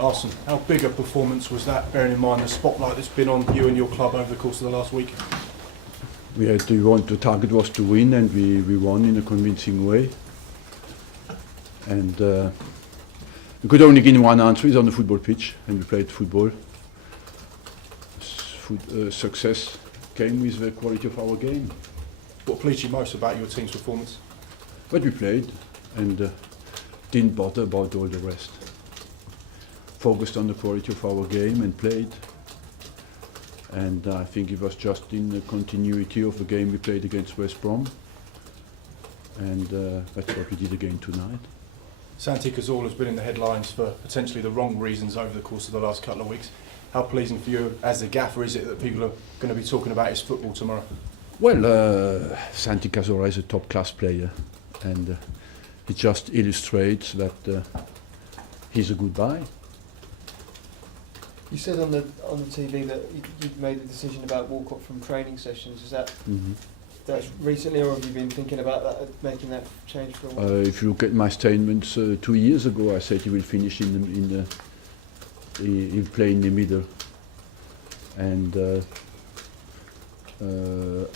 Arsene, how big a performance was that, bearing in mind the spotlight that's been on you and your club over the course of the last week? The target was to win, and we won in a convincing way. And we could only give one answer: it's on the football pitch, and we played football. Success came with the quality of our game. What pleased you most about your team's performance? But we played, and didn't bother about all the rest. Focused on the quality of our game and played. And I think it was just in the continuity of the game we played against West Brom. And that's what we did again tonight. Santi Cazorla has been in the headlines for potentially the wrong reasons over the course of the last couple of weeks. How pleasing for you as a gaffer is it that people are going to be talking about his football tomorrow? Well, Santi Cazorla is a top-class player, and it just illustrates that he's a good buy. You said on the TV that you'd made a decision about Walcott from training sessions. Is that that's recently, or have you been thinking about that, making that change for a while? If you look at my statements 2 years ago, I said he will finish he'll play in the middle, and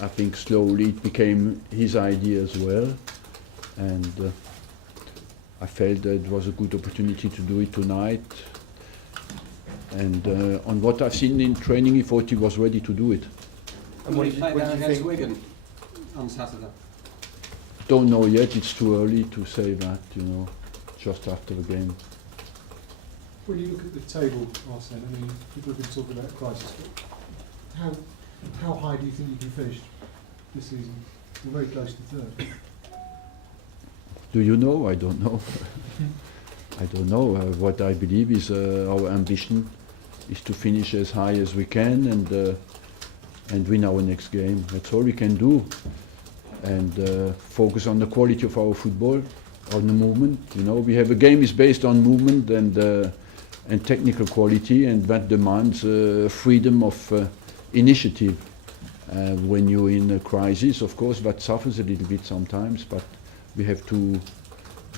I think slowly it became his idea as well, and I felt that it was a good opportunity to do it tonight. And on what I've seen in training, he thought he was ready to do it. And what did you think Wigan on Saturday? Don't know yet. It's too early to say that. Just after the game. When you look at the table, Arsene, I mean, people have been talking about crisis, but how high do you think you can finish this season? You're very close to third. Do you know? I don't know. I don't know. What I believe is our ambition is to finish as high as we can and win our next game. That's all we can do. And focus on the quality of our football, on the movement. We have a game is based on movement and technical quality, and that demands freedom of initiative. When you're in a crisis, of course, that suffers a little bit sometimes, but we have to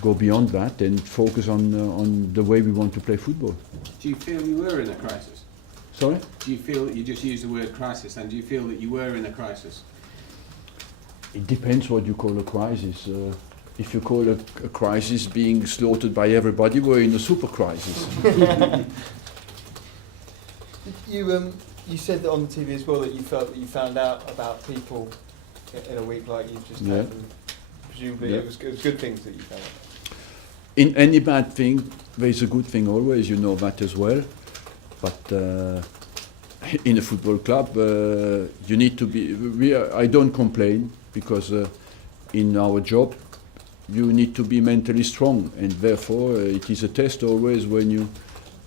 go beyond that and focus on the way we want to play football. Do you feel you were in a crisis? Sorry? Do you feel, you just used the word crisis, and do you feel that you were in a crisis? It depends what you call a crisis. If you call a crisis being slaughtered by everybody, we're in a super crisis. You said that on the TV as well that you felt that you found out about people in a week like you've just had, and presumably it was good things that you found out. In any bad thing, there's a good thing always, you know that as well. But in a football club, you need to be. I don't complain because in our job, you need to be mentally strong, and therefore it is a test always when you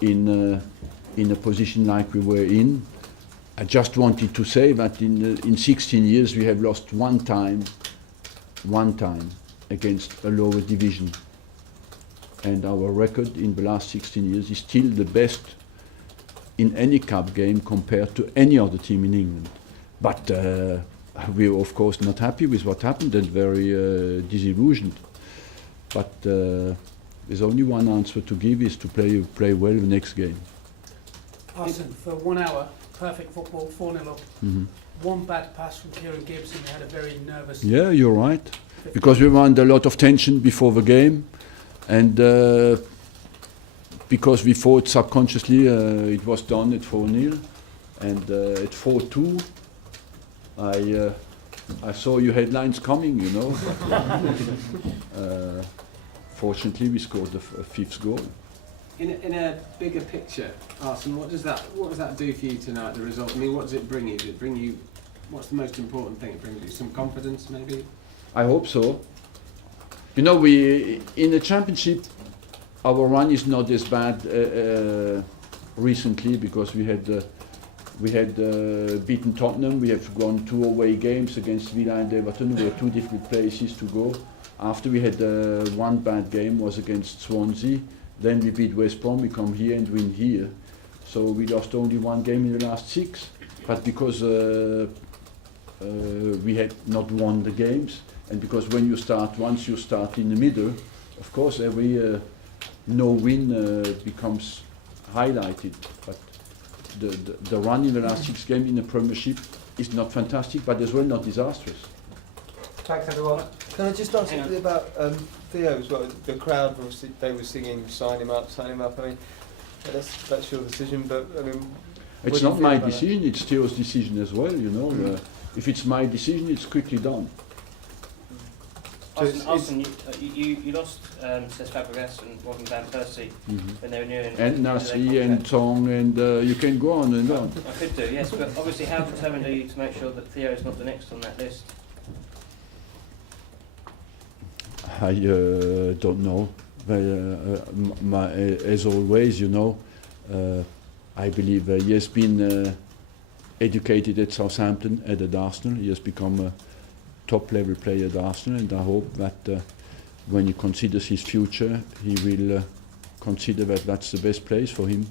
in a position like we were in. I just wanted to say that in 16 years we have lost one time against a lower division, and our record in the last 16 years is still the best in any cup game compared to any other team in England. But we're of course not happy with what happened and very disillusioned. But there's only one answer to give, is to play well the next game. Arsene, for 1 hour, perfect football, 4-0 up. One bad pass from Kieran Gibson, we had a very nervous... Yeah, you're right. Because we were under a lot of tension before the game, and because we thought subconsciously it was done at 4-0, and at 4-2, I saw your headlines coming, you know. Fortunately, we scored the fifth goal. In a bigger picture, Arsene, what does that do for you tonight? The result. I mean, what does it bring you? Does it bring you? What's the most important thing? It brings you some confidence, maybe. I hope so. You know, we in the championship, our run is not as bad recently because we had beaten Tottenham. We have gone 2 away games against Villa and Everton. We had 2 different places to go. After we had one bad game was against Swansea. Then we beat West Brom. We come here and win here. So we lost only 1 game in the last 6. But because we had not won the games, and because once you start in the middle, of course every no win becomes highlighted. But the run in the last 6 games in the Premiership is not fantastic, but as well not disastrous. Thanks everyone. Can I just ask Hang you about Theo as well? The crowd, obviously, they were singing "Sign him up, sign him up." I mean, that's your decision, but I mean, what It's do you not feel my about decision, it's Theo's decision as well, you know. If it's my decision, it's quickly done. So it's- Arsenal, you lost Cesc Fabregas and Robin van Persie when they were near And Nasri and Tong, and you can go on and on. I could do, yes, but obviously how determined are you to make sure that Theo is not the next on that list? I don't know. As always, you know, I believe he has been educated at Southampton and at Arsenal. He has become a top-level player at Arsenal, and I hope that when he considers his future, he will consider that that's the best place for him,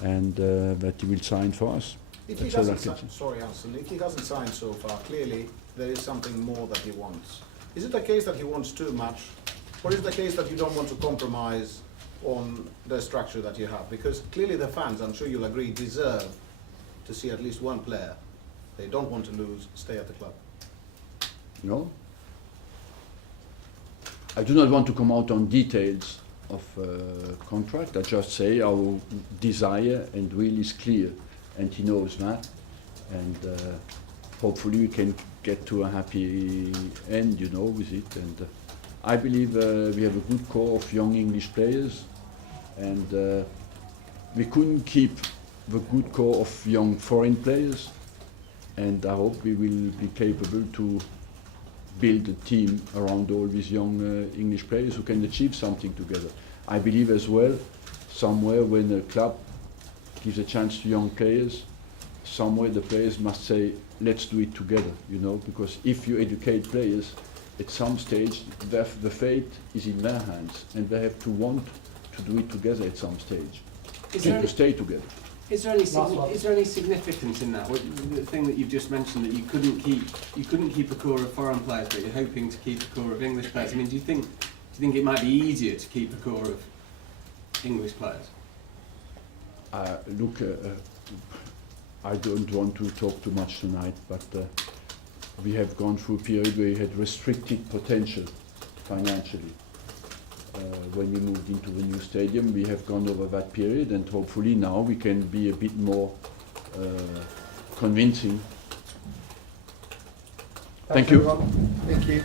and that he will sign for us. If he That's all I doesn't can say. sorry, Alison, if he doesn't sign so far, clearly there is something more that he wants. Is it the case that he wants too much, or is it the case that you don't want to compromise on the structure that you have? Because clearly the fans, I'm sure you'll agree, deserve to see at least one player they don't want to lose stay at the club. No? I do not want to come out on details of contract. I just say our desire and will is clear, and he knows that. And hopefully we can get to a happy end, you know, with it. And I believe we have a good core of young English players, and we couldn't keep the good core of young foreign players. And I hope we will be capable to build a team around all these young English players who can achieve something together. I believe as well, somewhere when a club gives a chance to young players, somewhere the players must say, let's do it together, you know, because if you educate players, at some stage the fate is in their hands, and they have to want to do it together at some stage, and to stay together. Is there any significance in that? The thing that you've just mentioned, that you couldn't keep a core of foreign players, but you're hoping to keep a core of English players. I mean, do you think it might be easier to keep a core of English players? Look, I don't want to talk too much tonight, but we have gone through a period where we had restricted potential financially. When we moved into the new stadium, we have gone over that period, and hopefully now we can be a bit more convincing. Thank you. Thank you.